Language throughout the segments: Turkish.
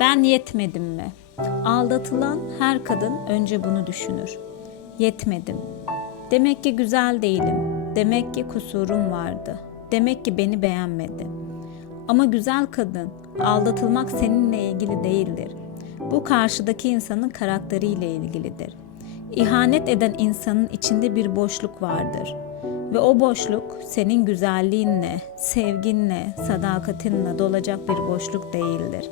Ben yetmedim mi? Aldatılan her kadın önce bunu düşünür. Yetmedim. Demek ki güzel değilim. Demek ki kusurum vardı. Demek ki beni beğenmedi. Ama güzel kadın, aldatılmak seninle ilgili değildir. Bu karşıdaki insanın karakteriyle ilgilidir. İhanet eden insanın içinde bir boşluk vardır. Ve o boşluk senin güzelliğinle, sevginle, sadakatinle dolacak bir boşluk değildir.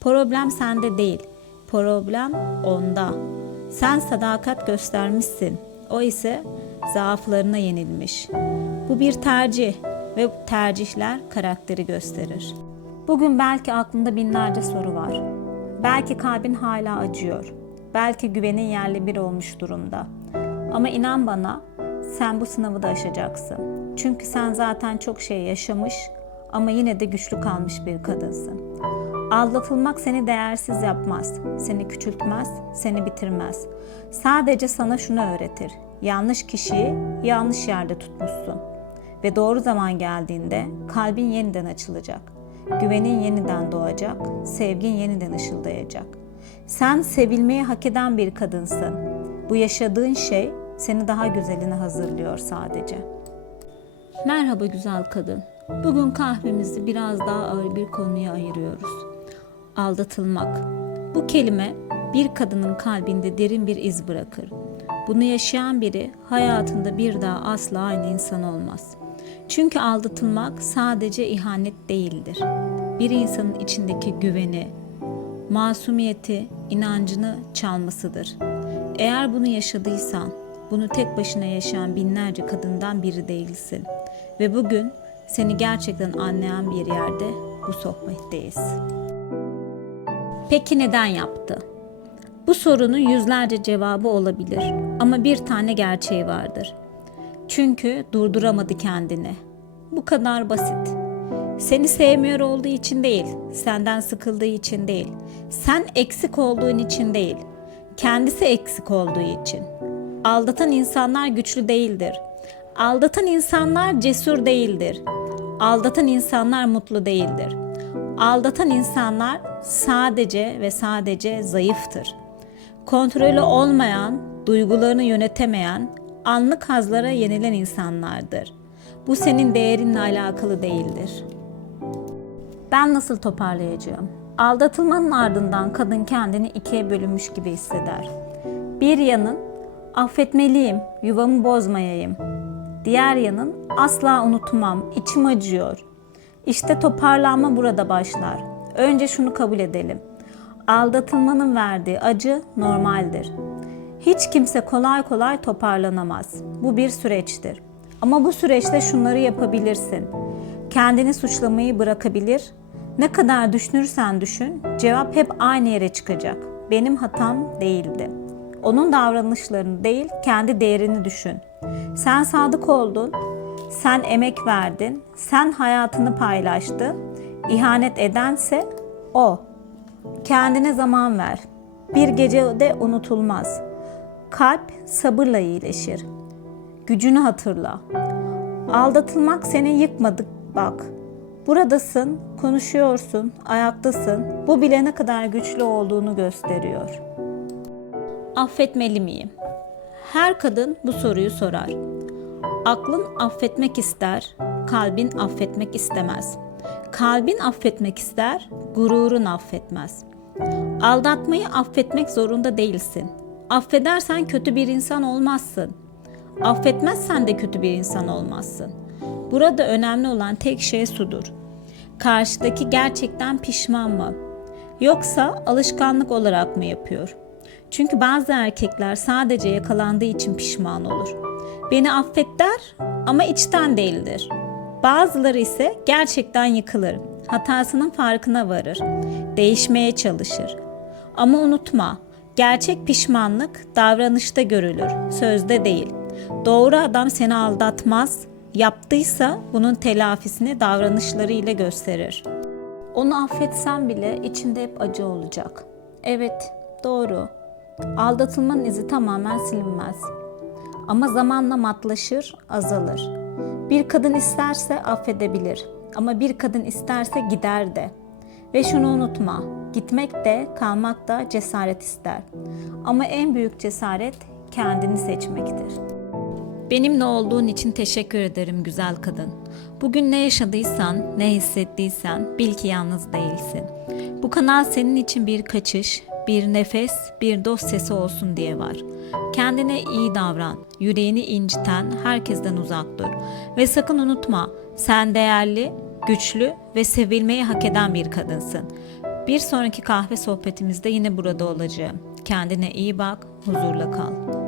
Problem sende değil, problem onda. Sen sadakat göstermişsin, o ise zaaflarına yenilmiş. Bu bir tercih ve tercihler karakteri gösterir. Bugün belki aklında binlerce soru var. Belki kalbin hala acıyor. Belki güvenin yerli bir olmuş durumda. Ama inan bana sen bu sınavı da aşacaksın. Çünkü sen zaten çok şey yaşamış ama yine de güçlü kalmış bir kadınsın. Aldatılmak seni değersiz yapmaz, seni küçültmez, seni bitirmez. Sadece sana şunu öğretir. Yanlış kişiyi yanlış yerde tutmuşsun. Ve doğru zaman geldiğinde kalbin yeniden açılacak. Güvenin yeniden doğacak, sevgin yeniden ışıldayacak. Sen sevilmeyi hak eden bir kadınsın. Bu yaşadığın şey seni daha güzeline hazırlıyor sadece. Merhaba güzel kadın. Bugün kahvemizi biraz daha ağır bir konuya ayırıyoruz. Aldatılmak. Bu kelime bir kadının kalbinde derin bir iz bırakır. Bunu yaşayan biri hayatında bir daha asla aynı insan olmaz. Çünkü aldatılmak sadece ihanet değildir. Bir insanın içindeki güveni, masumiyeti, inancını çalmasıdır. Eğer bunu yaşadıysan, bunu tek başına yaşayan binlerce kadından biri değilsin. Ve bugün seni gerçekten anlayan bir yerde bu sohbetteyiz. Peki neden yaptı? Bu sorunun yüzlerce cevabı olabilir ama bir tane gerçeği vardır. Çünkü durduramadı kendini. Bu kadar basit. Seni sevmiyor olduğu için değil, senden sıkıldığı için değil, sen eksik olduğun için değil, kendisi eksik olduğu için. Aldatan insanlar güçlü değildir. Aldatan insanlar cesur değildir. Aldatan insanlar mutlu değildir. Aldatan insanlar sadece ve sadece zayıftır. Kontrolü olmayan, duygularını yönetemeyen, anlık hazlara yenilen insanlardır. Bu senin değerinle alakalı değildir. Ben nasıl toparlayacağım? Aldatılmanın ardından kadın kendini ikiye bölünmüş gibi hisseder. Bir yanın affetmeliyim, yuvamı bozmayayım. Diğer yanın asla unutmam, içim acıyor. İşte toparlanma burada başlar. Önce şunu kabul edelim. Aldatılmanın verdiği acı normaldir. Hiç kimse kolay kolay toparlanamaz. Bu bir süreçtir. Ama bu süreçte şunları yapabilirsin. Kendini suçlamayı bırakabilir. Ne kadar düşünürsen düşün, cevap hep aynı yere çıkacak. Benim hatam değildi. Onun davranışlarını değil, kendi değerini düşün. Sen sadık oldun, sen emek verdin, sen hayatını paylaştın. İhanet edense o. Kendine zaman ver. Bir gecede unutulmaz. Kalp sabırla iyileşir. Gücünü hatırla. Aldatılmak seni yıkmadı bak. Buradasın, konuşuyorsun, ayaktasın. Bu bile ne kadar güçlü olduğunu gösteriyor. Affetmeli miyim? Her kadın bu soruyu sorar. Aklın affetmek ister, kalbin affetmek istemez. Kalbin affetmek ister, gururun affetmez. Aldatmayı affetmek zorunda değilsin. Affedersen kötü bir insan olmazsın. Affetmezsen de kötü bir insan olmazsın. Burada önemli olan tek şey sudur. Karşıdaki gerçekten pişman mı? Yoksa alışkanlık olarak mı yapıyor? Çünkü bazı erkekler sadece yakalandığı için pişman olur. Beni affet der ama içten değildir. Bazıları ise gerçekten yıkılır. Hatasının farkına varır. Değişmeye çalışır. Ama unutma, gerçek pişmanlık davranışta görülür, sözde değil. Doğru adam seni aldatmaz, yaptıysa bunun telafisini davranışlarıyla gösterir. Onu affetsen bile içinde hep acı olacak. Evet, doğru. Aldatılmanın izi tamamen silinmez. Ama zamanla matlaşır, azalır. Bir kadın isterse affedebilir ama bir kadın isterse gider de. Ve şunu unutma, gitmek de kalmak da cesaret ister. Ama en büyük cesaret kendini seçmektir. Benimle olduğun için teşekkür ederim güzel kadın. Bugün ne yaşadıysan, ne hissettiysen bil ki yalnız değilsin. Bu kanal senin için bir kaçış, bir nefes, bir dost sesi olsun diye var. Kendine iyi davran. Yüreğini inciten herkesten uzak dur. Ve sakın unutma, sen değerli, güçlü ve sevilmeyi hak eden bir kadınsın. Bir sonraki kahve sohbetimizde yine burada olacağım. Kendine iyi bak, huzurla kal.